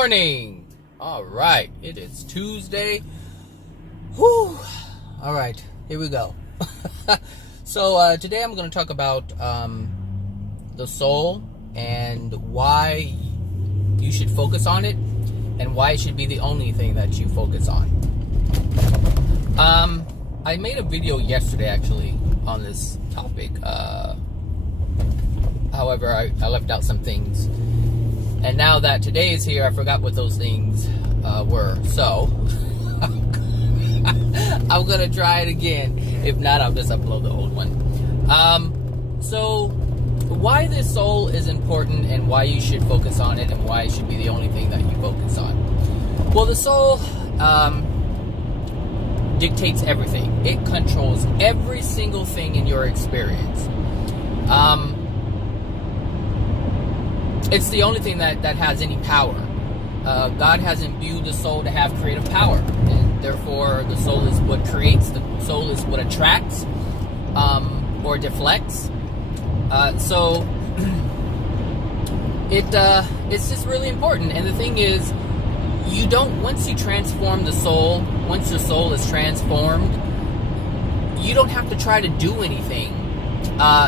morning. All right, it is Tuesday. Whew. All right, here we go. So today I'm going to talk about the soul and why you should focus on it and why it should be the only thing that you focus on. I made a video yesterday actually on this topic. However, I left out some things. And now that today is here, I forgot what those things were. So, I'm going to try it again. If not, I'll just upload the old one. So, why this soul is important and why you should focus on it and why it should be the only thing that you focus on. Well, the soul dictates everything. It controls every single thing in your experience. It's the only thing that has any power. God has imbued the soul to have creative power, and therefore the soul is what creates. The soul is what attracts or deflects. So it's just really important. And the thing is, you don't, once you transform the soul, once your soul is transformed, you don't have to try to do anything.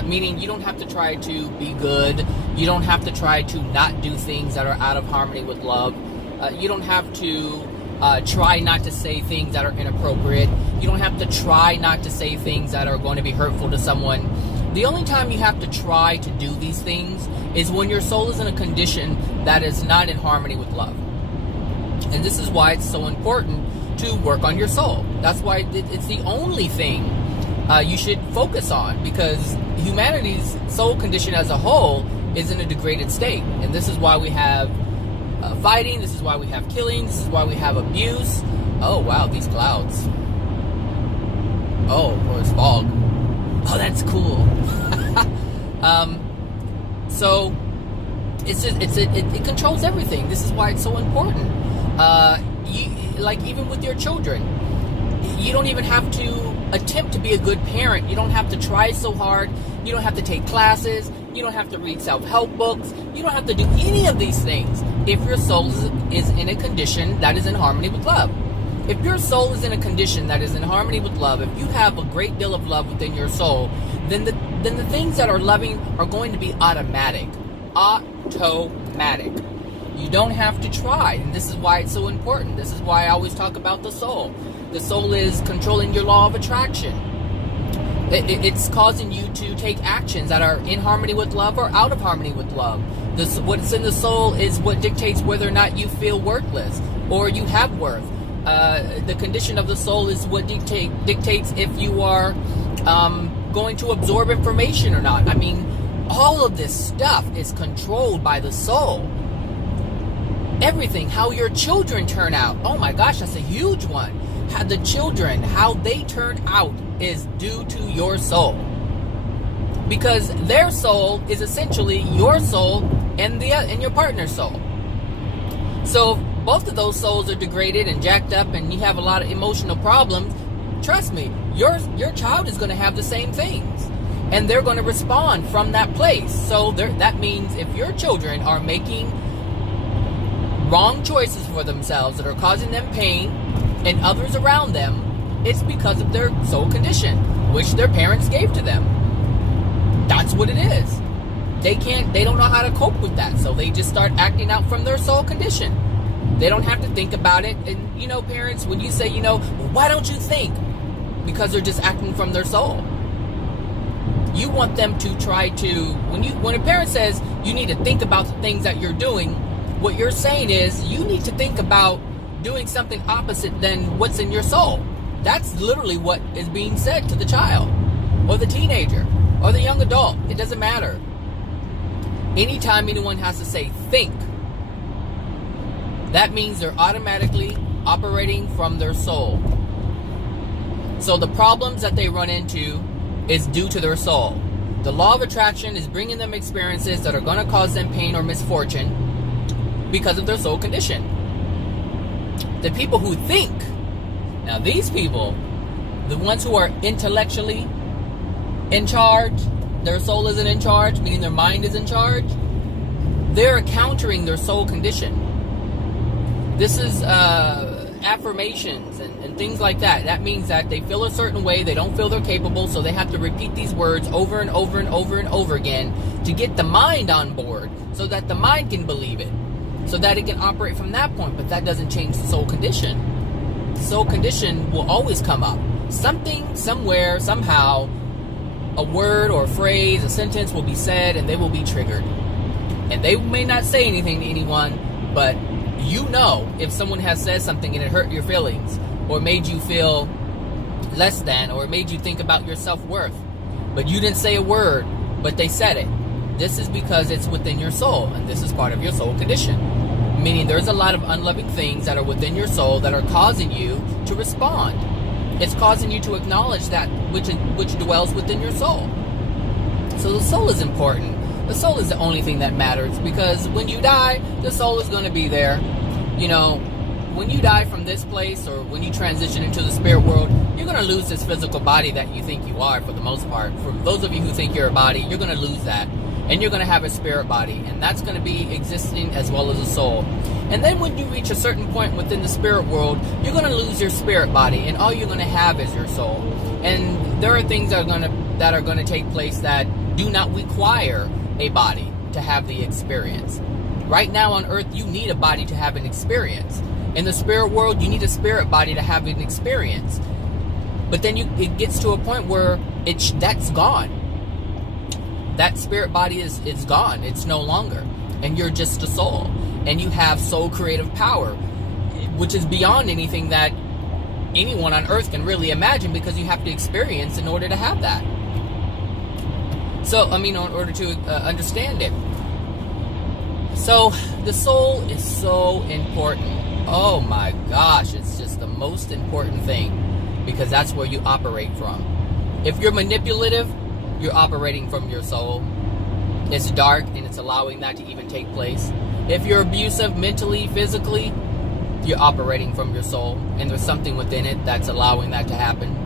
Meaning you don't have to try to be good. You don't have to try to not do things that are out of harmony with love. You don't have to try not to say things that are inappropriate. You don't have to try not to say things that are going to be hurtful to someone. The only time you have to try to do these things is when your soul is in a condition that is not in harmony with love. And this is why it's so important to work on your soul. That's why it's the only thing you should focus on, because humanity's soul condition as a whole is in a degraded state. And this is why we have fighting, this is why we have killing, this is why we have abuse. Oh wow, these clouds. Oh, or it's fog. Oh, that's cool. So it's just it controls everything. This is why it's so important. Like even with your children, you don't even have to attempt to be a good parent. You don't have to try so hard. You don't have to take classes. You don't have to read self-help books. You don't have to do any of these things if your soul is in a condition that is in harmony with love. If your soul is in a condition that is in harmony with love, if you have a great deal of love within your soul, then the things that are loving are going to be automatic. Automatic. You don't have to try, and this is why it's so important. This is why I always talk about the soul. The soul is controlling your law of attraction. It's causing you to take actions that are in harmony with love or out of harmony with love. What's in the soul is what dictates whether or not you feel worthless or you have worth. The condition of the soul is what dictates if you are going to absorb information or not. I mean, all of this stuff is controlled by the soul. Everything, how your children turn out. Oh my gosh, that's a huge one. How the children, how they turn out is due to your soul. Because their soul is essentially your soul and your partner's soul. So if both of those souls are degraded and jacked up and you have a lot of emotional problems, trust me, your child is going to have the same things. And they're going to respond from that place. So that means if your children are making wrong choices for themselves that are causing them pain and others around them, it's because of their soul condition, which their parents gave to them. That's what it is. They don't know how to cope with that, so they just start acting out from their soul condition. They don't have to think about it. And parents, when you say, well, why don't you think? Because they're just acting from their soul. You want them to try to, when a parent says you need to think about the things that you're doing, what you're saying is you need to think about doing something opposite than what's in your soul. That's literally what is being said to the child or the teenager or the young adult. It doesn't matter. Anytime anyone has to say think, that means they're automatically operating from their soul. So the problems that they run into is due to their soul. The law of attraction is bringing them experiences that are going to cause them pain or misfortune because of their soul condition. The people who think, now these people, the ones who are intellectually in charge, their soul isn't in charge, meaning their mind is in charge, they're countering their soul condition. This is affirmations and things like that. That means that they feel a certain way, they don't feel they're capable, so they have to repeat these words over and over and over and over again to get the mind on board, so that the mind can believe it, so that it can operate from that point. But that doesn't change the soul condition. The soul condition will always come up. Something, somewhere, somehow, a word or a phrase, a sentence will be said, and they will be triggered. And they may not say anything to anyone, but you know if someone has said something and it hurt your feelings, or made you feel less than, or made you think about your self-worth, but you didn't say a word, but they said it. This is because it's within your soul, and this is part of your soul condition. Meaning there's a lot of unloving things that are within your soul that are causing you to respond. It's causing you to acknowledge that which dwells within your soul. So the soul is important. The soul is the only thing that matters, because when you die, the soul is going to be there. You know, when you die from this place, or when you transition into the spirit world, you're going to lose this physical body that you think you are, for the most part. For those of you who think you're a body, you're going to lose that. And you're going to have a spirit body, and that's going to be existing as well as a soul. And then when you reach a certain point within the spirit world, you're going to lose your spirit body, and all you're going to have is your soul. And there are things that are going to take place that do not require a body to have the experience. Right now on earth, you need a body to have an experience. In the spirit world, you need a spirit body to have an experience. But then it gets to a point where that's gone. That spirit body is gone. It's no longer. And you're just a soul. And you have soul creative power, which is beyond anything that anyone on earth can really imagine, because you have to experience in order to have that. So, in order to understand it. So, the soul is so important. Oh my gosh, it's just the most important thing, because that's where you operate from. If you're manipulative, you're operating from your soul. It's dark, and it's allowing that to even take place. If you're abusive mentally, physically, you're operating from your soul, and there's something within it that's allowing that to happen.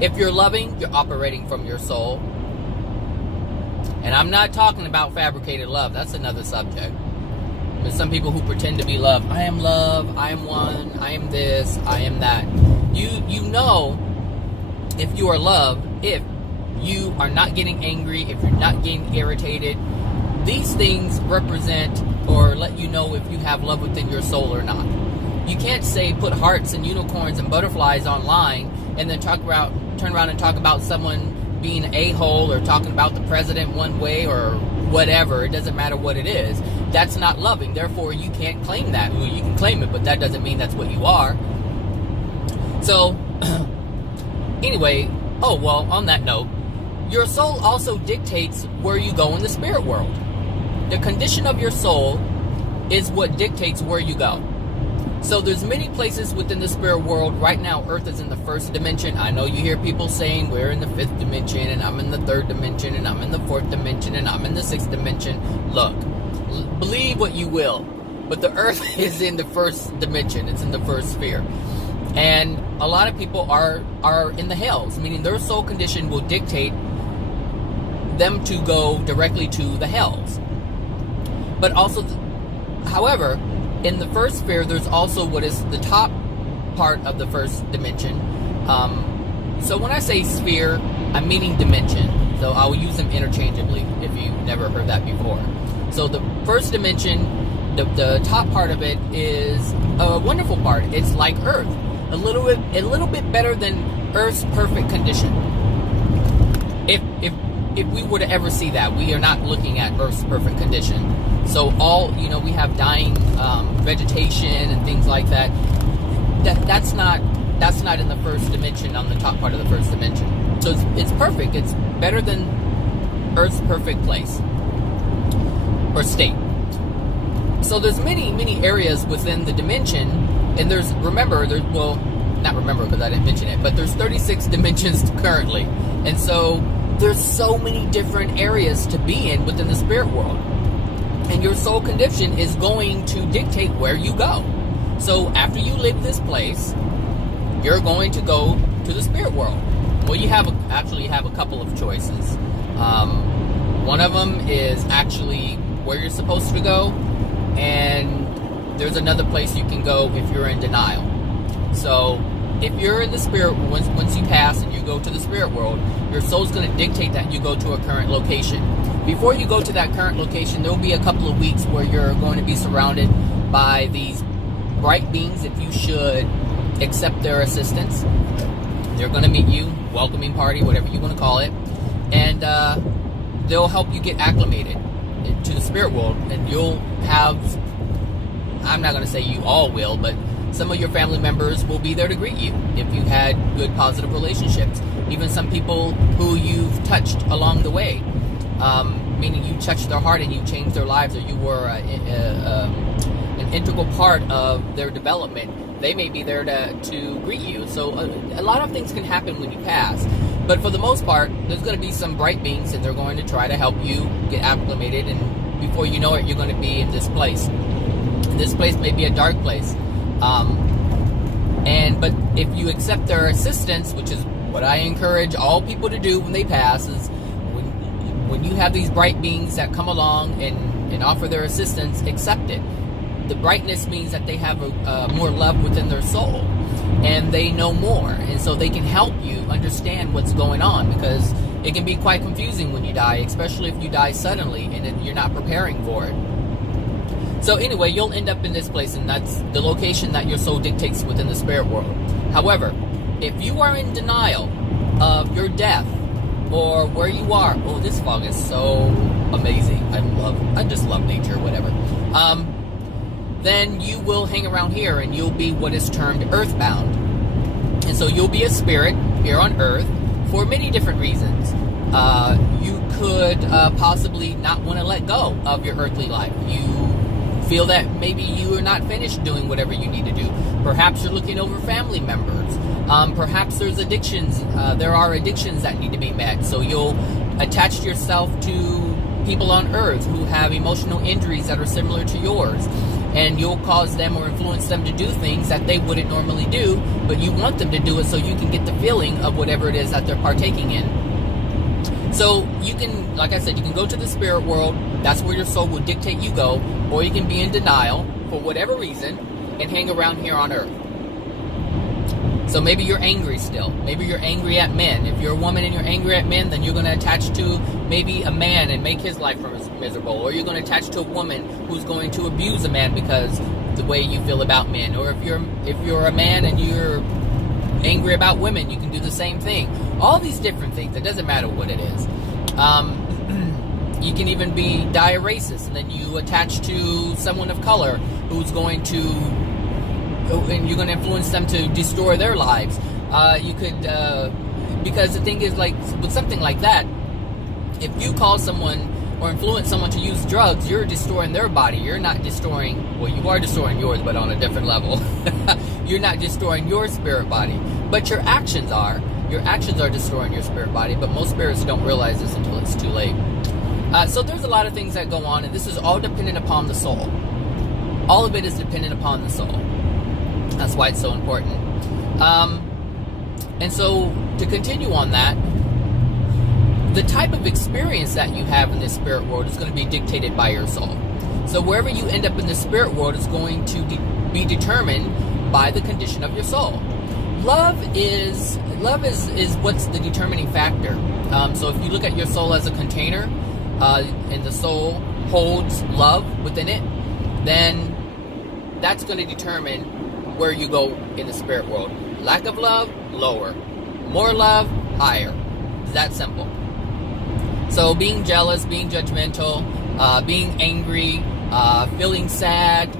If you're loving, you're operating from your soul. And I'm not talking about fabricated love. That's another subject. There's some people who pretend to be love. I am love. I am one. I am this. I am that. You know if you are love, if you are not getting angry, if you're not getting irritated. These things represent or let you know if you have love within your soul or not. You can't say put hearts and unicorns and butterflies online and then turn around and talk about someone being an a-hole, or talking about the president one way, or whatever. It doesn't matter what it is. That's not loving. Therefore, you can't claim that. Well, you can claim it, but that doesn't mean that's what you are. So, anyway, on that note, your soul also dictates where you go in the spirit world. The condition of your soul is what dictates where you go. So there's many places within the spirit world. Right now, Earth is in the first dimension. I know you hear people saying we're in the fifth dimension, and I'm in the third dimension, and I'm in the fourth dimension, and I'm in the sixth dimension. Look, believe what you will, but the Earth is in the first dimension. It's in the first sphere. And a lot of people are in the hells, meaning their soul condition will dictate them to go directly to the hells. But also, however, in the first sphere, there's also what is the top part of the first dimension. So when I say sphere, I'm meaning dimension. So I will use them interchangeably if you've never heard that before. So the first dimension, the top part of it is a wonderful part. It's like Earth, a little bit better than Earth's perfect condition. If we were to ever see that, we are not looking at Earth's perfect condition. So we have dying vegetation and things like that. That's not in the first dimension, on the top part of the first dimension. So it's perfect. It's better than Earth's perfect place or state. So there's many areas within the dimension, and not remember because I didn't mention it, but there's 36 dimensions currently, and so there's so many different areas to be in within the spirit world. And your soul condition is going to dictate where you go. So after you leave this place, you're going to go to the spirit world. Well, you have a couple of choices. One of them is actually where you're supposed to go, and there's another place you can go if you're in denial. So if you're in the spirit, once you pass and you go to the spirit world, your soul's going to dictate that you go to a current location. Before you go to that current location, there will be a couple of weeks where you're going to be surrounded by these bright beings if you should accept their assistance. They're going to meet you, welcoming party, whatever you want to call it, and they'll help you get acclimated to the spirit world, and you'll have, I'm not going to say you all will, but some of your family members will be there to greet you if you had good positive relationships. Even some people who you've touched along the way, meaning you touched their heart and you changed their lives, or you were an integral part of their development, they may be there to greet you. So a lot of things can happen when you pass. But for the most part, there's going to be some bright beings, and they're going to try to help you get acclimated, and before you know it, you're going to be in this place. And this place may be a dark place. But if you accept their assistance, which is what I encourage all people to do when they pass, is when you have these bright beings that come along and offer their assistance, accept it. The brightness means that they have more love within their soul, and they know more, and so they can help you understand what's going on, because it can be quite confusing when you die, especially if you die suddenly and you're not preparing for it. So anyway, you'll end up in this place, and that's the location that your soul dictates within the spirit world. However, if you are in denial of your death or where you are, oh, this fog is so amazing. I just love nature, whatever. Then you will hang around here, and you'll be what is termed earthbound. And so you'll be a spirit here on earth for many different reasons. You could possibly not want to let go of your earthly life. You feel that maybe you are not finished doing whatever you need to do. Perhaps you're looking over family members. Perhaps there's addictions. There are addictions that need to be met. So you'll attach yourself to people on earth who have emotional injuries that are similar to yours, and you'll cause them or influence them to do things that they wouldn't normally do, but you want them to do it so you can get the feeling of whatever it is that they're partaking in. So you can, like I said, you can go to the spirit world. That's where your soul will dictate you go, or you can be in denial for whatever reason and hang around here on earth. So maybe you're angry still. Maybe you're angry at men. If you're a woman and you're angry at men, then you're going to attach to maybe a man and make his life miserable. Or you're going to attach to a woman who's going to abuse a man because the way you feel about men. Or if you're a man and you're angry about women, you can do the same thing. All these different things. It doesn't matter what it is. You can even die a racist, and then you attach to someone of color who's going to, and you're going to influence them to destroy their lives. You could, because the thing is, like, with something like that, if you call someone or influence someone to use drugs, you're destroying their body. You're not destroying, well, you are destroying yours, but on a different level. You're not destroying your spirit body, but your actions are. Your actions are destroying your spirit body, but most spirits don't realize this until it's too late. So there's a lot of things that go on, and this is all dependent upon the soul. All of it is dependent upon the soul. That's why it's so important. And so to continue on that, the type of experience that you have in this spirit world is going to be dictated by your soul. So wherever you end up in the spirit world is going to be determined by the condition of your soul. Love is what's the determining factor. So if you look at your soul as a container, and the soul holds love within it, then that's going to determine where you go in the spirit world. Lack of love, lower. More love, higher. It's that simple. So being jealous, being judgmental, being angry, feeling sad,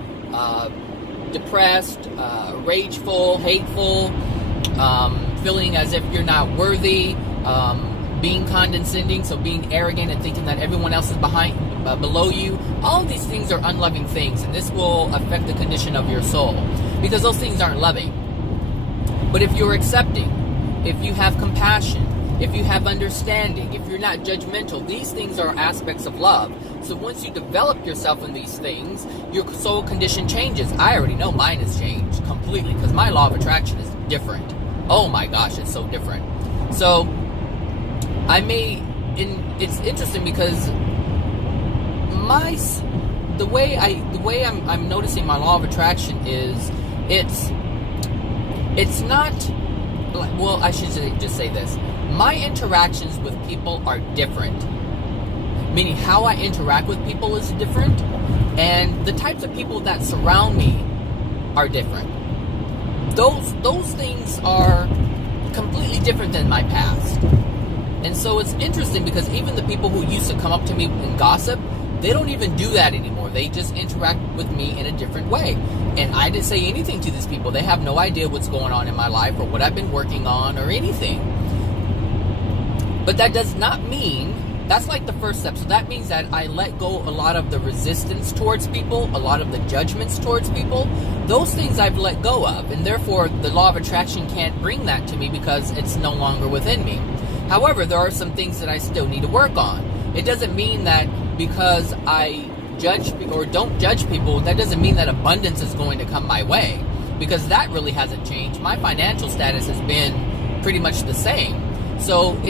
depressed, rageful, hateful, feeling as if you're not worthy, being condescending, so being arrogant and thinking that everyone else is below you. All of these things are unloving things, and this will affect the condition of your soul, because those things aren't loving. But if you're accepting, if you have compassion, if you have understanding, if you're not judgmental, these things are aspects of love. So once you develop yourself in these things, your soul condition changes. I already know mine has changed completely, because my law of attraction is different. Oh my gosh, it's so different. So it's interesting because the way I'm noticing my law of attraction is it's not like, well, I should just say this. My interactions with people are different. Meaning how I interact with people is different, and the types of people that surround me are different. Those things are completely different than my past. And so it's interesting because even the people who used to come up to me and gossip, they don't even do that anymore. They just interact with me in a different way. And I didn't say anything to these people. They have no idea what's going on in my life or what I've been working on or anything. But that does not mean, that's like the first step. So that means that I let go a lot of the resistance towards people, a lot of the judgments towards people. Those things I've let go of. And therefore, the law of attraction can't bring that to me because it's no longer within me. However, there are some things that I still need to work on. It doesn't mean that because I judge or don't judge people, that doesn't mean that abundance is going to come my way. Because that really hasn't changed. My financial status has been pretty much the same. So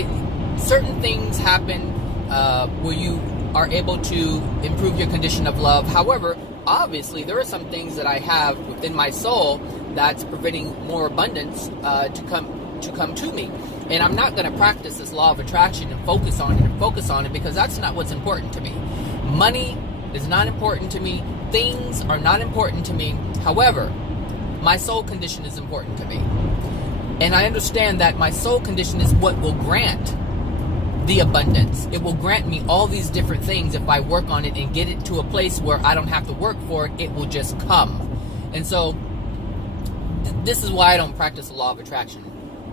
certain things happen where you are able to improve your condition of love. However, obviously, there are some things that I have within my soul that's preventing more abundance to come to me. And I'm not going to practice this law of attraction and focus on it because that's not what's important to me. Money is not important to me. Things are not important to me. However, my soul condition is important to me. And I understand that my soul condition is what will grant the abundance. It will grant me all these different things if I work on it and get it to a place where I don't have to work for it. It will just come. And so this is why I don't practice the law of attraction.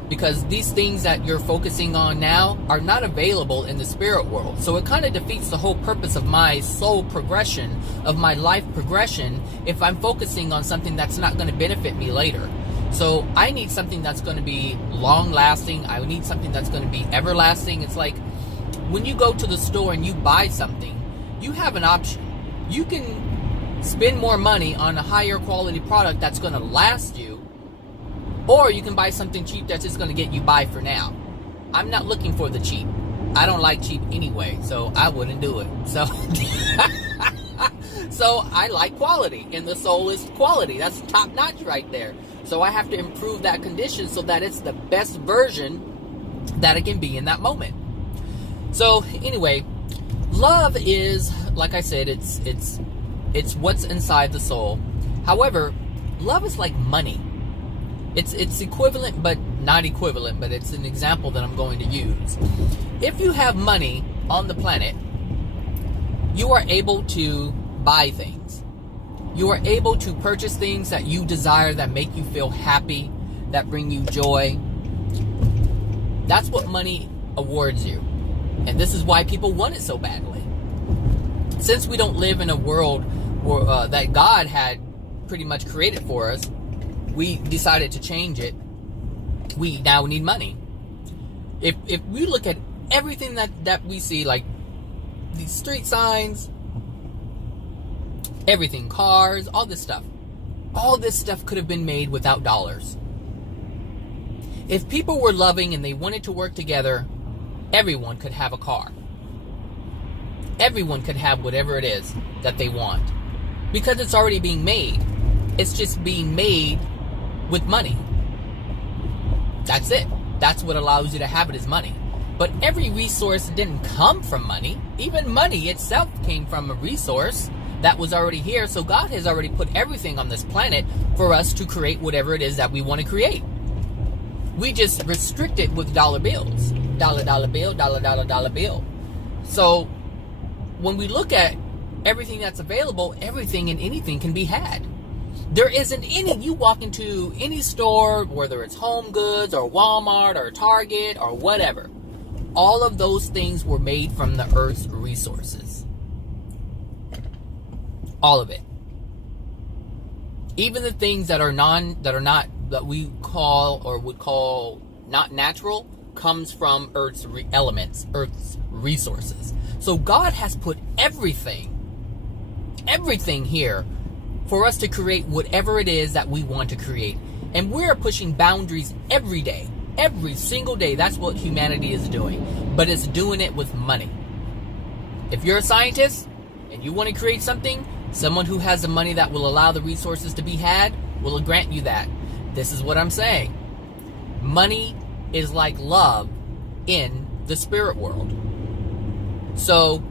Because these things that you're focusing on now are not available in the spirit world. So it kind of defeats the whole purpose of my soul progression, of my life progression, if I'm focusing on something that's not going to benefit me later. So I need something that's going to be long-lasting. I need something that's going to be everlasting. It's like when you go to the store and you buy something, you have an option. You can spend more money on a higher quality product that's going to last you, or you can buy something cheap that's just going to get you by for now. I'm not looking for the cheap. I don't like cheap anyway, so I wouldn't do it. So, so I like quality, and the soul is quality. That's top notch right there. So I have to improve that condition so that it's the best version that it can be in that moment. So anyway, love is, like I said, it's what's inside the soul. However, love is like money. It's equivalent, but not equivalent, but it's an example that I'm going to use. If you have money on the planet, you are able to buy things. You are able to purchase things that you desire, that make you feel happy, that bring you joy. That's what money awards you. And this is why people want it so badly. Since we don't live in a world where, that God had pretty much created for us, we decided to change it. We now need money. If we look at everything that we see, like these street signs, everything, cars, all this stuff could have been made without dollars. If people were loving and they wanted to work together, everyone could have a car. Everyone could have whatever it is that they want. Because it's already being made. It's just being made with money. That's it. That's what allows you to have it, is money. But every resource didn't come from money. Even money itself came from a resource that was already here. So God has already put everything on this planet for us to create whatever it is that we want to create. We just restrict it with dollar bills. Dollar bill, dollar bill. So when we look at everything that's available, everything and anything can be had. There isn't any, you walk into any store, whether it's Home Goods or Walmart or Target or whatever, all of those things were made from the earth's resources. All of it. Even the things that we call or would call not natural, comes from earth's elements, earth's resources. So God has put everything here for us to create whatever it is that we want to create. And we're pushing boundaries every day, every single day. That's what humanity is doing. But it's doing it with money. If you're a scientist and you want to create something, Someone who has the money that will allow the resources to be had will grant you that. This is what I'm saying. Money is like love in the spirit world. So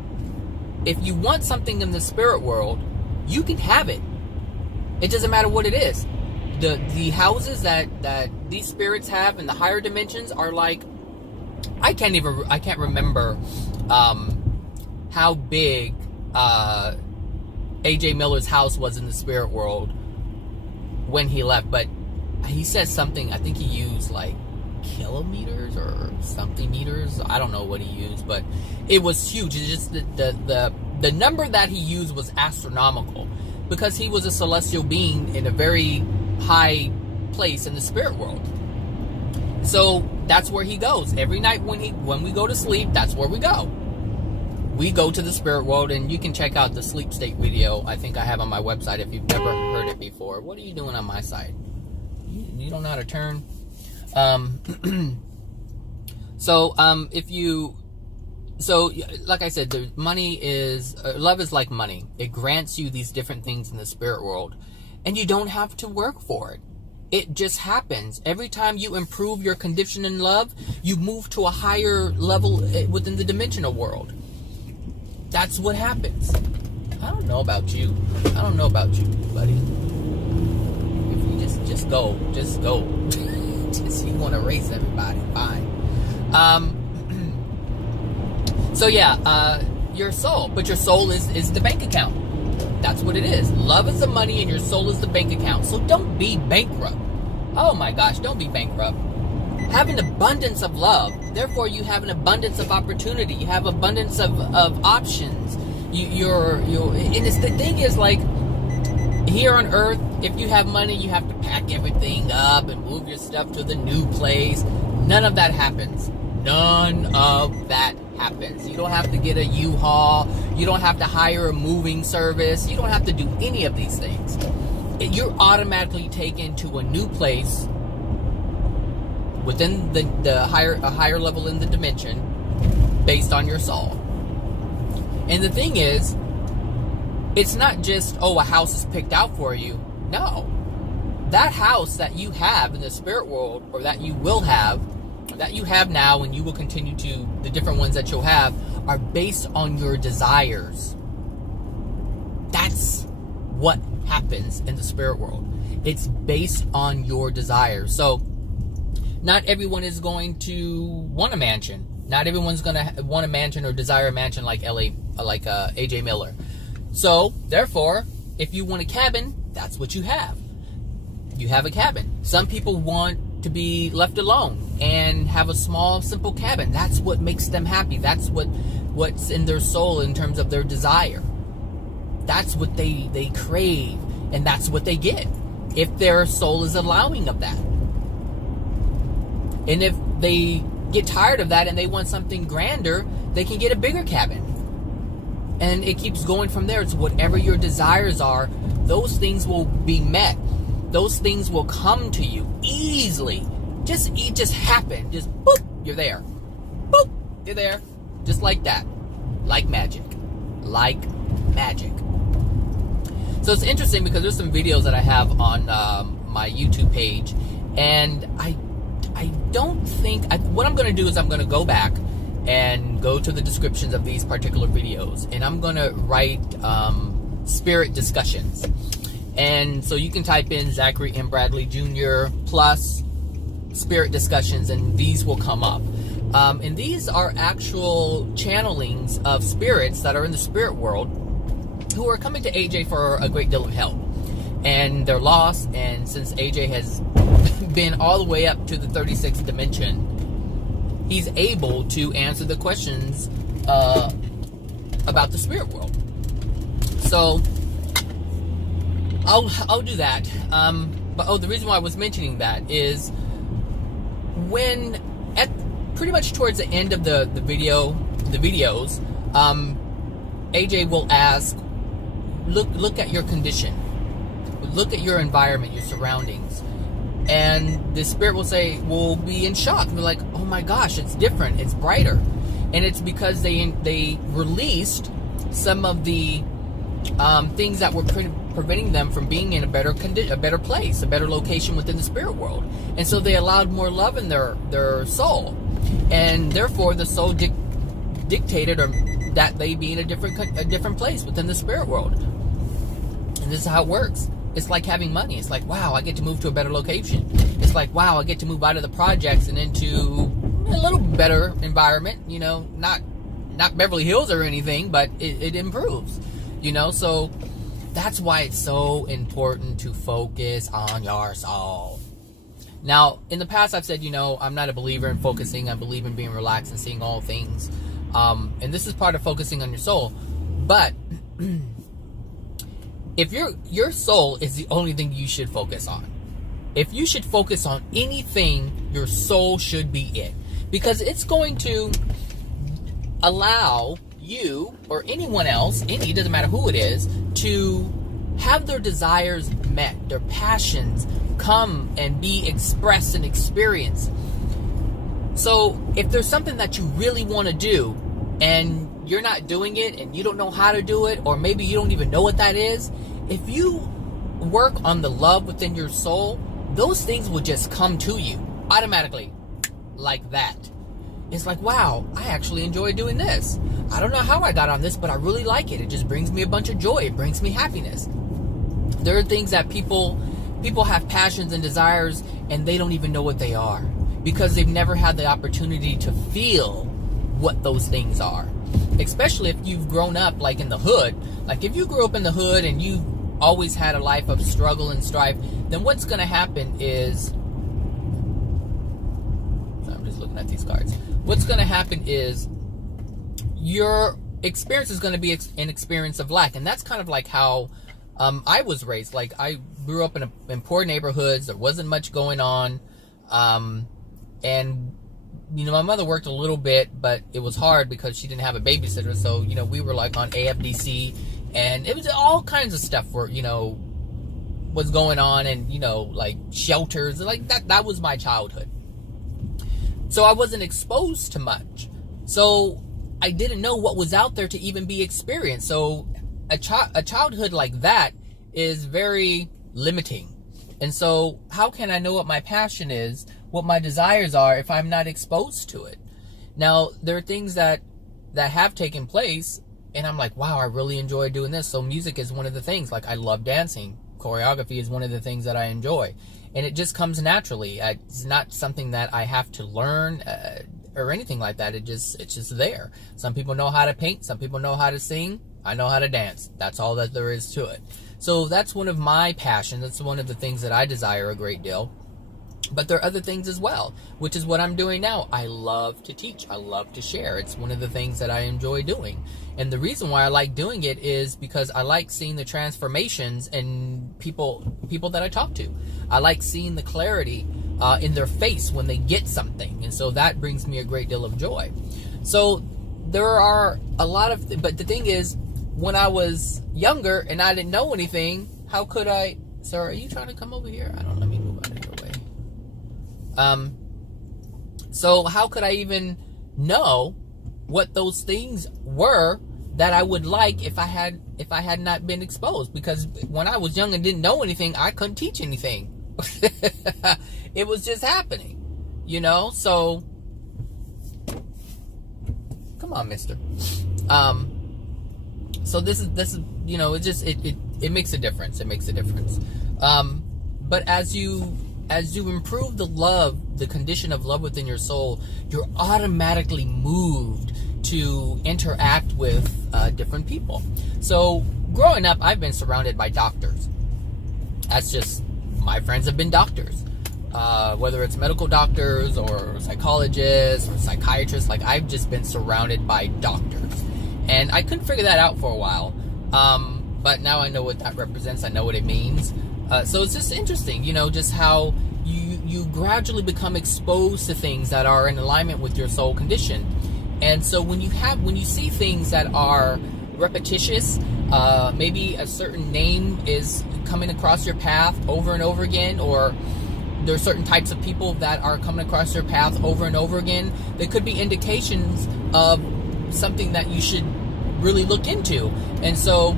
if you want something in the spirit world, you can have it. It doesn't matter what it is. The houses that these spirits have in the higher dimensions are like, I can't remember how big AJ Miller's house was in the spirit world when he left, but he said something, I think he used like kilometers or something meters. I don't know what he used, but it was huge. It's just the number that he used was astronomical, because he was a celestial being in a very high place in the spirit world. So that's where he goes every night when we go to sleep. That's where we go. We go to the spirit world, and you can check out the sleep state video I think I have on my website if you've never heard it before. What are you doing on my side? You don't know how to turn. So like I said, the money is love is like money. It grants you these different things in the spirit world, and you don't have to work for it. It just happens. Every time you improve your condition in love, you move to a higher level within the dimensional world. That's what happens. I don't know about you. I don't know about you, buddy. If you just go. Just you want to race everybody, fine. So yeah, your soul. But your soul is the bank account. That's what it is. Love is the money and your soul is the bank account. So don't be bankrupt. Oh my gosh, don't be bankrupt. Have an abundance of love. Therefore, you have an abundance of opportunity. You have abundance of options. And the thing is, like, here on Earth, if you have money, you have to pack everything up and move your stuff to the new place. None of that happens. None of that happens. You don't have to get a U-Haul. You don't have to hire a moving service. You don't have to do any of these things. You're automatically taken to a new place within a higher level in the dimension based on your soul. And the thing is, it's not just, a house is picked out for you. No. That house that you have in the spirit world, or that you will have, that you have now and you will continue to, the different ones that you'll have, are based on your desires. That's what happens in the spirit world. It's based on your desires. So, not everyone is going to want a mansion. Not everyone's going to want a mansion or desire a mansion like AJ Miller. So, therefore, if you want a cabin, that's what you have. You have a cabin. Some people want to be left alone and have a small, simple cabin. That's what makes them happy. That's what's in their soul in terms of their desire. That's what they crave, and that's what they get if their soul is allowing of that. And if they get tired of that and they want something grander, they can get a bigger cabin. And it keeps going from there. It's whatever your desires are, those things will be met. Those things will come to you easily. It just happen. Just boop, you're there. Boop, you're there. Just like that. Like magic. Like magic. So it's interesting because there's some videos that I have on my YouTube page, and I don't think, what I'm going to do is I'm going to go back and go to the descriptions of these particular videos, and I'm going to write spirit discussions. And so you can type in Zachary M. Bradley Jr. plus spirit discussions, and these will come up. And these are actual channelings of spirits that are in the spirit world who are coming to AJ for a great deal of help. And they're lost, and since AJ has been all the way up to the 36th dimension, he's able to answer the questions about the spirit world. So I'll do that. But the reason why I was mentioning that is when pretty much towards the end of the videos, AJ will ask, look at your condition, look at your environment, your surroundings, and the spirit will be in shock. We're like, oh my gosh, it's different, it's brighter. And it's because they released some of the things that were preventing them from being in a better place, a better location within the spirit world. And so they allowed more love in their soul, and therefore the soul dictated that they be in a different place within the spirit world. And this is how it works. It's like having money. It's like, wow, I get to move to a better location. It's like, wow, I get to move out of the projects and into a little better environment. Not Beverly Hills or anything, but it improves. So that's why it's so important to focus on your soul. Now, in the past, I've said, I'm not a believer in focusing. I believe in being relaxed and seeing all things. And this is part of focusing on your soul. But if your soul is the only thing you should focus on. If you should focus on anything, your soul should be it. Because it's going to allow you or anyone else, it doesn't matter who it is, to have their desires met, their passions come and be expressed and experienced. So if there's something that you really want to do and you're not doing it and you don't know how to do it, or maybe you don't even know what that is, if you work on the love within your soul, those things will just come to you automatically, like that. It's like, wow, I actually enjoy doing this. I don't know how I got on this, but I really like it. It just brings me a bunch of joy. It brings me happiness. There are things that people have passions and desires, and they don't even know what they are, because they've never had the opportunity to feel what those things are. Especially if you've grown up like in the hood. Like if you grew up in the hood and you've always had a life of struggle and strife, then what's going to happen is, I'm just looking at these cards. What's going to happen is your experience is going to be an experience of lack. And that's kind of like how I was raised. Like I grew up in poor neighborhoods. There wasn't much going on. And my mother worked a little bit, but it was hard because she didn't have a babysitter. So, we were like on AFDC, and it was all kinds of stuff where, was going on, and, like shelters, like that was my childhood. So I wasn't exposed to much. So I didn't know what was out there to even be experienced. So a childhood like that is very limiting. And so how can I know what my passion is, what my desires are, if I'm not exposed to it? Now, there are things that have taken place, and I'm like, wow, I really enjoy doing this. So music is one of the things. Like, I love dancing. Choreography is one of the things that I enjoy. And it just comes naturally. It's not something that I have to learn or anything like that. It's just there. Some people know how to paint. Some people know how to sing. I know how to dance. That's all that there is to it. So that's one of my passions. That's one of the things that I desire a great deal. But there are other things as well, which is what I'm doing now. I love to teach. I love to share. It's one of the things that I enjoy doing. And the reason why I like doing it is because I like seeing the transformations in people that I talk to. I like seeing the clarity in their face when they get something. And so that brings me a great deal of joy. So there are a lot of, but the thing is, when I was younger and I didn't know anything, how could I, sir, are you trying to come over here? I don't know, let me move out of your way. So how could I even know what those things were that I would like if I had not been exposed? Because when I was young and didn't know anything, I couldn't teach anything. It was just happening, so come on, mister. So this is it makes a difference. It makes a difference. But as you improve the condition of love within your soul, you're automatically moved to interact with different people. So growing up, I've been surrounded by doctors. That's just, my friends have been doctors. Whether it's medical doctors or psychologists or psychiatrists, like I've just been surrounded by doctors. And I couldn't figure that out for a while. But now I know what that represents. I know what it means. So it's just interesting, just how you gradually become exposed to things that are in alignment with your soul condition. And so when you see things that are repetitious, maybe a certain name is coming across your path over and over again, or there are certain types of people that are coming across your path over and over again, there could be indications of something that you should really look into. And so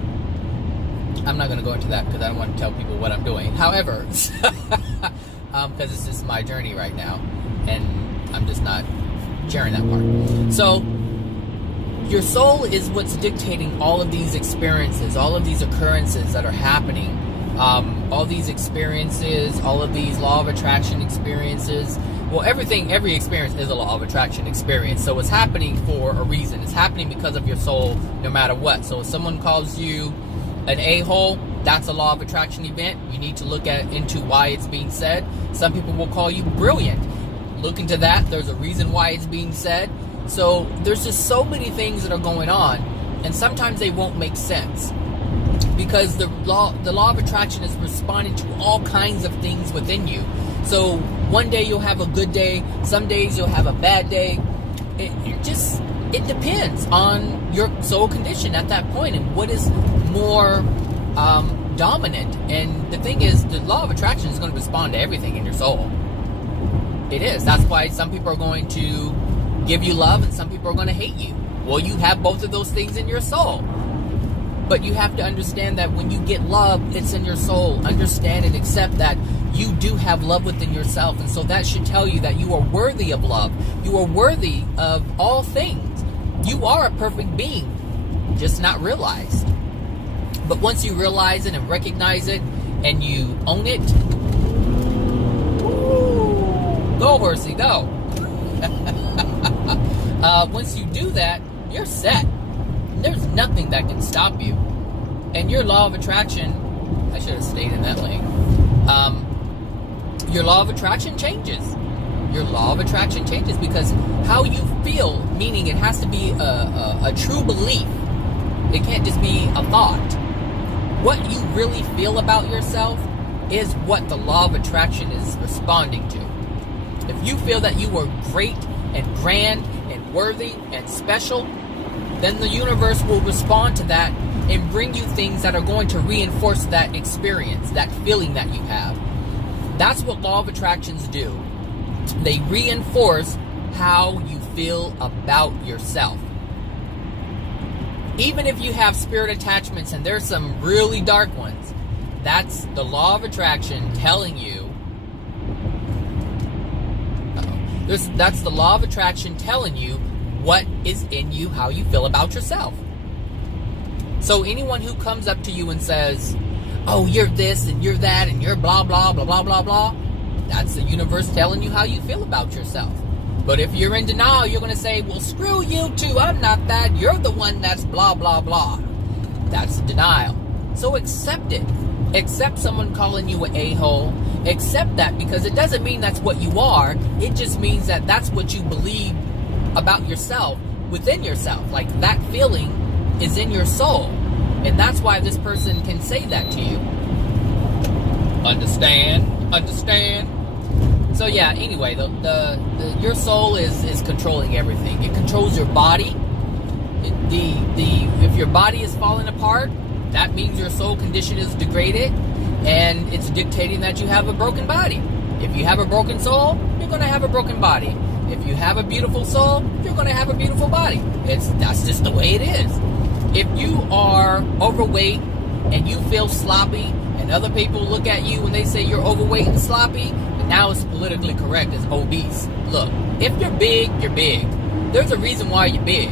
I'm not going to go into that because I don't want to tell people what I'm doing. However, because it's just my journey right now, and I'm just not sharing that part. So, your soul is what's dictating all of these experiences, all of these occurrences that are happening. All these experiences, all of these law of attraction experiences. Well, every experience is a law of attraction experience. So it's happening for a reason. It's happening because of your soul, no matter what. So if someone calls you an a-hole, that's a law of attraction event. You need to look into why it's being said. Some people will call you brilliant. Look into that. There's a reason why it's being said. So there's just so many things that are going on, and sometimes they won't make sense because the law of attraction is responding to all kinds of things within you. So one day you'll have a good day, some days you'll have a bad day. It depends on your soul condition at that point and what is more dominant. And the thing is, the law of attraction is going to respond to everything in your soul. It is. That's why some people are going to give you love and some people are going to hate you. Well, you have both of those things in your soul. But you have to understand that when you get love, it's in your soul. Understand and accept that you do have love within yourself. And so that should tell you that you are worthy of love. You are worthy of all things. You are a perfect being, just not realized. But once you realize it and recognize it and you own it, go horsey, go. Once you do that, you're set. There's nothing that can stop you. And your law of attraction, I should have stayed in that lane. Your law of attraction changes. Your law of attraction changes because how you feel, meaning it has to be a true belief. It can't just be a thought. What you really feel about yourself is what the law of attraction is responding to. If you feel that you are great and grand and worthy and special, then the universe will respond to that and bring you things that are going to reinforce that experience, that feeling that you have. That's what law of attractions do. They reinforce how you feel about yourself. Even if you have spirit attachments, and there's some really dark ones, that's the law of attraction telling you. That's the law of attraction telling you what is in you, how you feel about yourself. So anyone who comes up to you and says, oh, you're this and you're that and you're blah, blah, blah, blah, blah, blah, that's the universe telling you how you feel about yourself. But if you're in denial, you're going to say, well, screw you too. I'm not that. You're the one that's blah, blah, blah. That's denial. So accept it. Accept someone calling you an a-hole. Accept that, because it doesn't mean that's what you are. It just means that that's what you believe about yourself, within yourself. Like, that feeling is in your soul. And that's why this person can say that to you. Understand? Understand? So yeah, anyway, your soul is controlling everything. It controls your body. If your body is falling apart, that means your soul condition is degraded, and it's dictating that you have a broken body. If you have a broken soul, you're going to have a broken body. If you have a beautiful soul, you're going to have a beautiful body. That's just the way it is. If you are overweight and you feel sloppy, and other people look at you and they say you're overweight and sloppy, and now it's politically correct as obese. Look, if you're big, you're big. There's a reason why you're big.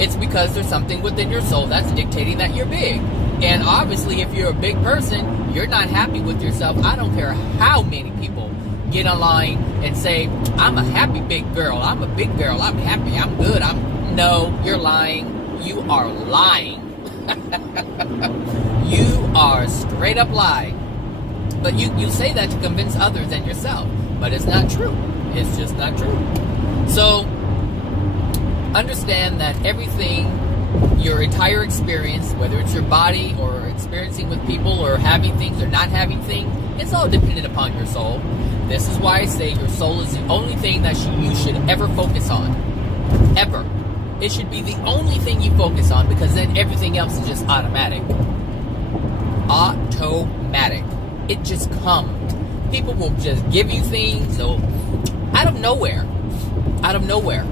It's because there's something within your soul that's dictating that you're big. And obviously, if you're a big person, you're not happy with yourself. I don't care how many people get online and say, I'm a happy big girl. I'm a big girl. I'm happy. I'm good. No, you're lying. You are lying. You are straight up lying. But you say that to convince others and yourself. But it's not true. It's just not true. So, understand that everything, your entire experience, whether it's your body or experiencing with people or having things or not having things, it's all dependent upon your soul. This is why I say your soul is the only thing that you should ever focus on. Ever. It should be the only thing you focus on, because then everything else is just automatic. Automatic. It just comes. People will just give you things out of nowhere. Out of nowhere.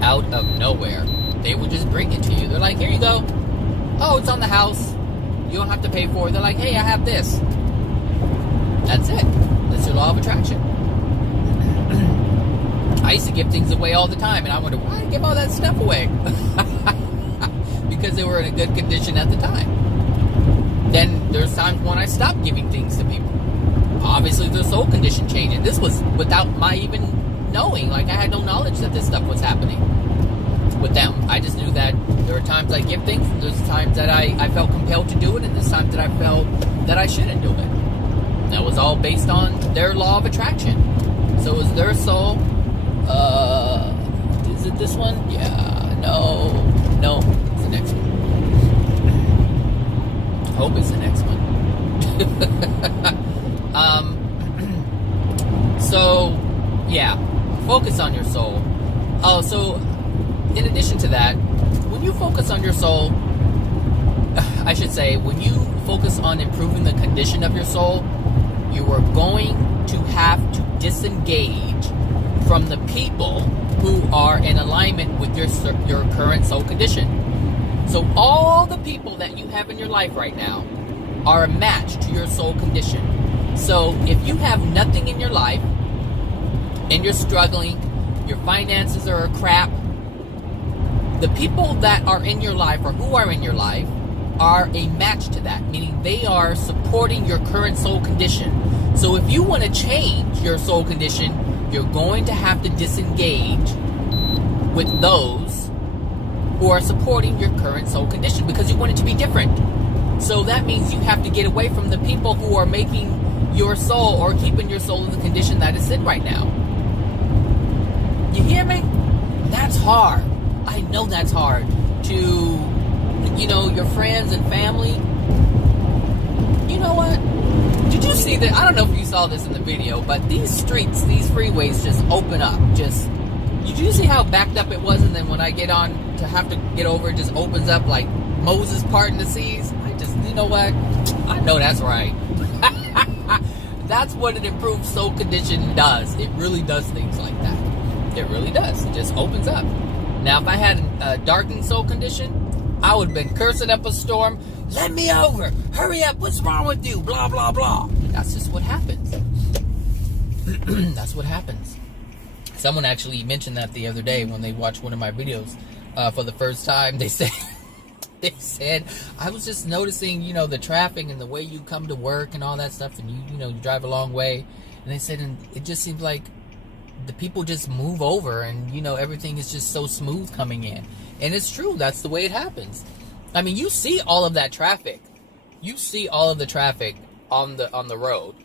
Out of nowhere. They will just bring it to you. They're like, here you go. Oh, it's on the house. You don't have to pay for it. They're like, hey, I have this. That's it. That's your law of attraction. I used to give things away all the time, and I wonder why I give all that stuff away. Because they were in a good condition at the time. Then there's times when I stopped giving things to people. Obviously, their soul condition changed. And this was without my even knowing. Like, I had no knowledge that this stuff was happening with them. I just knew that there were times I give things, and there's times that I felt compelled to do it, and there's times that I felt that I shouldn't do it. That was all based on their law of attraction. So is their soul, is it this one? Yeah, no, it's the next one. I hope it's the next one. So, yeah, focus on your soul. Oh, so in addition to that, when you focus on your soul, I should say, when you focus on improving the condition of your soul, you are going to have to disengage from the people who are in alignment with your current soul condition. So all the people that you have in your life right now are a match to your soul condition. So if you have nothing in your life, and you're struggling, your finances are crap, the people that are in your life, or who are in your life, are a match to that, meaning they are supporting your current soul condition. So if you want to change your soul condition, you're going to have to disengage with those who are supporting your current soul condition, because you want it to be different. So that means you have to get away from the people who are making your soul, or keeping your soul in the condition that it's in right now. You hear me? That's hard. I know that's hard to, your friends and family. You know what? Did you see that? I don't know if you saw this in the video, but these streets, these freeways just open up. Did you see how backed up it was? And then when I get on to have to get over, it just opens up like Moses parting the seas. You know what? I know that's right. That's what an improved soul condition does. It really does things like that. It really does. It just opens up. Now, if I had a darkened soul condition, I would have been cursing up a storm. Let me over. Hurry up. What's wrong with you? Blah, blah, blah. That's just what happens. That's what happens. Someone actually mentioned that the other day when they watched one of my videos for the first time. They said, I was just noticing, the traffic and the way you come to work and all that stuff, and you drive a long way. And they said, and it just seems like the people just move over, and everything is just so smooth coming in. And it's true. That's the way it happens. I mean, you see all of that traffic. You see all of the traffic on the road,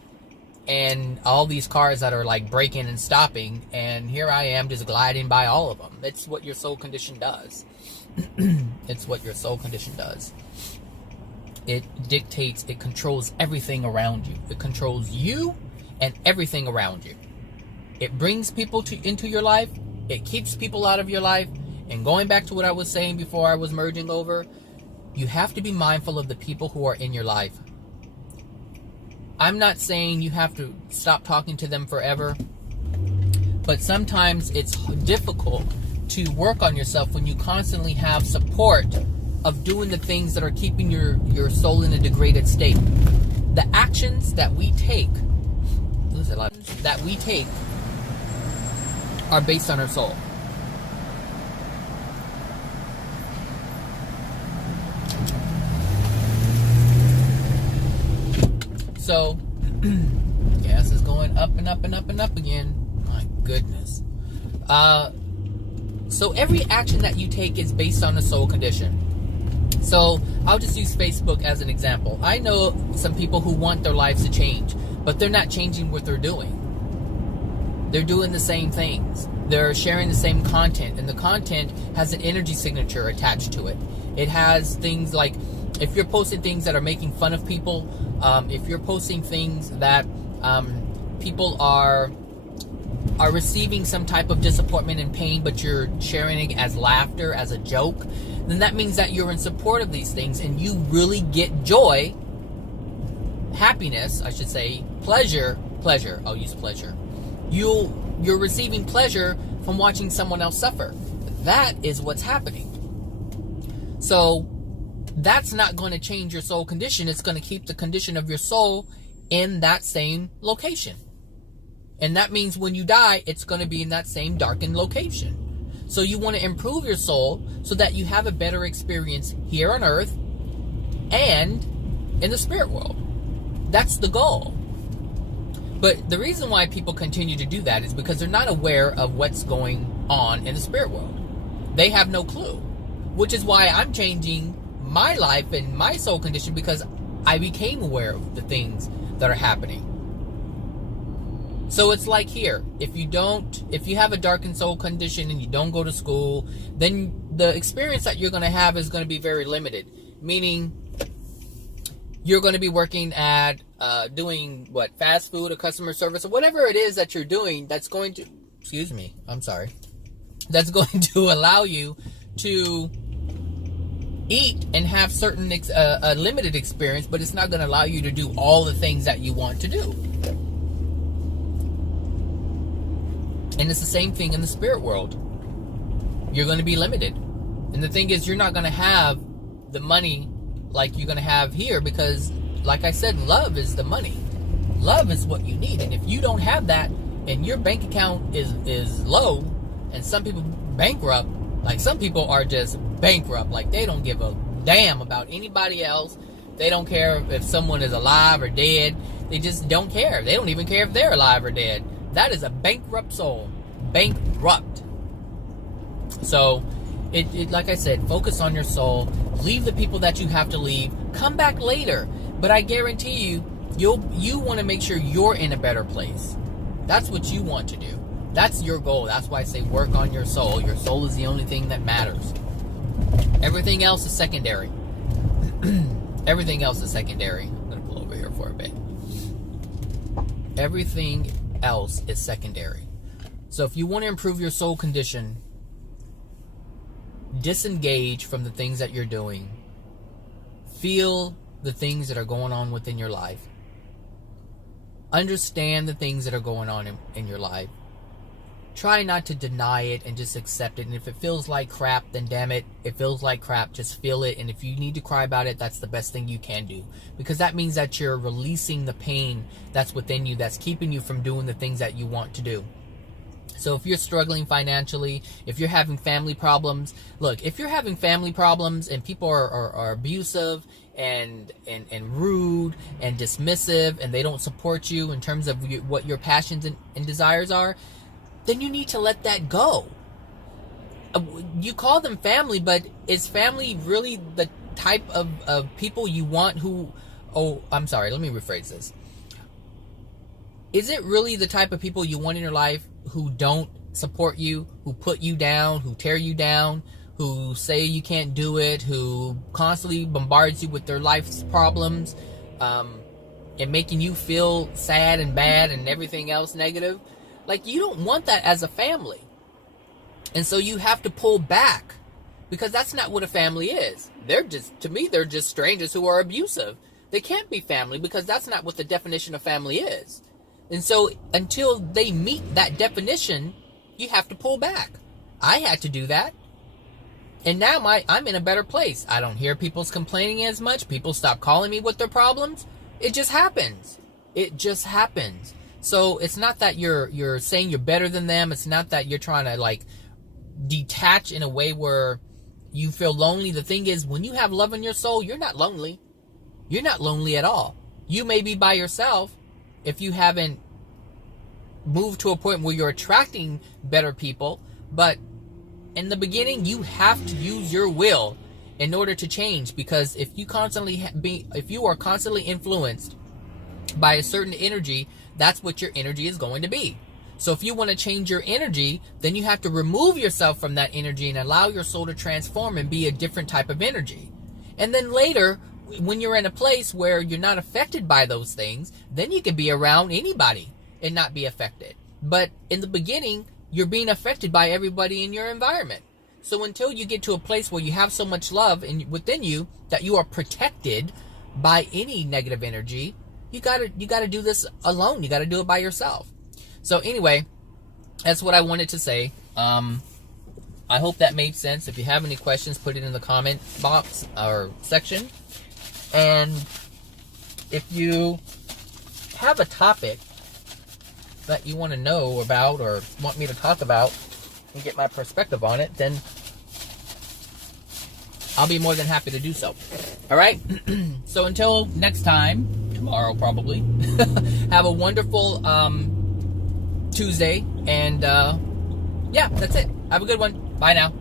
and all these cars that are like braking and stopping, and here I am just gliding by all of them. That's what your soul condition does. It's what your soul condition does. It dictates, it controls everything around you. It controls you and everything around you. It brings people into your life. It keeps people out of your life. And going back to what I was saying before I was merging over, you have to be mindful of the people who are in your life. I'm not saying you have to stop talking to them forever, but sometimes it's difficult to work on yourself when you constantly have support of doing the things that are keeping your soul in a degraded state. The actions that we take, are based on our soul. So, gas is going up and up and up and up again. My goodness. So every action that you take is based on a soul condition. So I'll just use Facebook as an example. I know some people who want their lives to change, but they're not changing what they're doing. They're doing the same things. They're sharing the same content, and the content has an energy signature attached to it. It has things like, if you're posting things that are making fun of people, if you're posting things that people are receiving some type of disappointment and pain, but you're sharing it as laughter, as a joke, then that means that you're in support of these things, and you really get joy, happiness, I should say, pleasure, I'll use pleasure. You're receiving pleasure from watching someone else suffer. That is what's happening. So that's not going to change your soul condition. It's going to keep the condition of your soul in that same location. And that means when you die, it's going to be in that same darkened location. So you want to improve your soul so that you have a better experience here on earth and in the spirit world. That's the goal. But the reason why people continue to do that is because they're not aware of what's going on in the spirit world. They have no clue. Which is why I'm changing my life and my soul condition, because I became aware of the things that are happening. So it's like here, if you have a darkened soul condition and you don't go to school, then the experience that you're going to have is going to be very limited. Meaning, you're going to be working at doing fast food or customer service or whatever it is that you're doing. That's going to, that's going to allow you to eat and have certain a limited experience, but it's not going to allow you to do all the things that you want to do. And it's the same thing in the spirit world. You're going to be limited. And the thing is, you're not going to have the money like you're going to have here, because, like I said, love is the money. Love is what you need. And if you don't have that, and your bank account is low, and some people bankrupt, like some people are just bankrupt, like they don't give a damn about anybody else. They don't care if someone is alive or dead. They just don't care. They don't even care if they're alive or dead. That is a bankrupt soul. Bankrupt. So, it like I said, focus on your soul. Leave the people that you have to leave. Come back later. But I guarantee you want to make sure you're in a better place. That's what you want to do. That's your goal. That's why I say work on your soul. Your soul is the only thing that matters. Everything else is secondary. Everything else is secondary. I'm going to pull over here for a bit. Everything else is secondary. So if you want to improve your soul condition, disengage from the things that you're doing. Feel the things that are going on within your life. Understand the things that are going on in your life. Try not to deny it and just accept it. And if it feels like crap, then damn it, it feels like crap. Just feel it. And if you need to cry about it, that's the best thing you can do. Because that means that you're releasing the pain that's within you, that's keeping you from doing the things that you want to do. So if you're struggling financially, if you're having family problems, look, if you're having family problems and people are abusive and rude and dismissive, and they don't support you in terms of what your passions and desires are, then you need to let that go. You call them family, but is family really the type of people you want who... Oh, I'm sorry, let me rephrase this. Is it really the type of people you want in your life who don't support you, who put you down, who tear you down, who say you can't do it, who constantly bombards you with their life's problems, and making you feel sad and bad and everything else negative? Like, you don't want that as a family. And so you have to pull back, because that's not what a family is. To me, they're just strangers who are abusive. They can't be family, because that's not what the definition of family is. And so until they meet that definition, you have to pull back. I had to do that. And now I'm in a better place. I don't hear people's complaining as much. People stop calling me with their problems. It just happens. It just happens. So it's not that you're saying you're better than them. It's not that you're trying to detach in a way where you feel lonely. The thing is, when you have love in your soul, you're not lonely. You're not lonely at all. You may be by yourself if you haven't moved to a point where you're attracting better people. But in the beginning, you have to use your will in order to change. Because if you are constantly influenced by a certain energy, that's what your energy is going to be. So if you want to change your energy, then you have to remove yourself from that energy and allow your soul to transform and be a different type of energy. And then later, when you're in a place where you're not affected by those things, then you can be around anybody and not be affected. But in the beginning, you're being affected by everybody in your environment. So until you get to a place where you have so much love within you that you are protected by any negative energy, you gotta do this alone. You gotta do it by yourself. So anyway, that's what I wanted to say. I hope that made sense. If you have any questions, put it in the comment box or section. And if you have a topic that you want to know about or want me to talk about and get my perspective on it, then I'll be more than happy to do so. All right? So until next time, tomorrow probably, have a wonderful Tuesday. And yeah, that's it. Have a good one. Bye now.